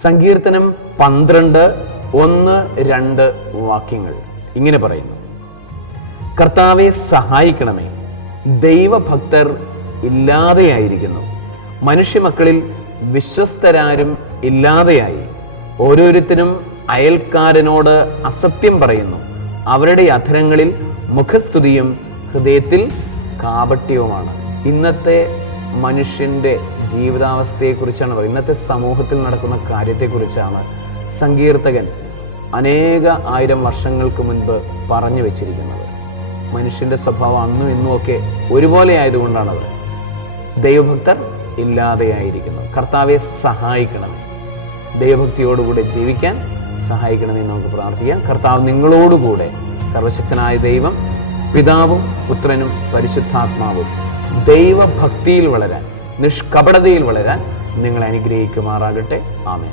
സങ്കീർത്തനം 12:1-2 വാക്യങ്ങൾ ഇങ്ങനെ പറയുന്നു: കർത്താവെ സഹായിക്കണമേ, ദൈവഭക്തർ ഇല്ലാതെയായിരിക്കുന്നു, മനുഷ്യമക്കളിൽ വിശ്വസ്തരാരും ഇല്ലാതെയായി. ഓരോരുത്തരും അയൽക്കാരനോട് അസത്യം പറയുന്നു, അവരുടെ അധരങ്ങളിൽ മുഖസ്തുതിയും ഹൃദയത്തിൽ കാപട്യവുമാണ്. ഇന്നത്തെ മനുഷ്യൻ്റെ ജീവിതാവസ്ഥയെക്കുറിച്ചാണ് പറയുന്നത്. ഇന്നത്തെ സമൂഹത്തിൽ നടക്കുന്ന കാര്യത്തെക്കുറിച്ചാണ് സങ്കീർത്തകൻ അനേക ആയിരം വർഷങ്ങൾക്ക് മുൻപ് പറഞ്ഞു വെച്ചിരിക്കുന്നത്. മനുഷ്യൻ്റെ സ്വഭാവം അന്നും ഇന്നുമൊക്കെ ഒരുപോലെ ആയതുകൊണ്ടാണത്. ദൈവഭക്തർ ഇല്ലാതെയായിരിക്കുന്നു. കർത്താവെ സഹായിക്കണമേ, ദൈവഭക്തിയോടുകൂടെ ജീവിക്കാൻ സഹായിക്കണമേ നമുക്ക് പ്രാർത്ഥിക്കാം. കർത്താവ് നിങ്ങളോടുകൂടെ, സർവശക്തനായ ദൈവം പിതാവും പുത്രനും പരിശുദ്ധാത്മാവും ദൈവഭക്തിയിൽ വളരാൻ, നിഷ്കപടതയിൽ വളരാൻ നിങ്ങളെ അനുഗ്രഹിക്കുമാറാകട്ടെ. ആമേൻ.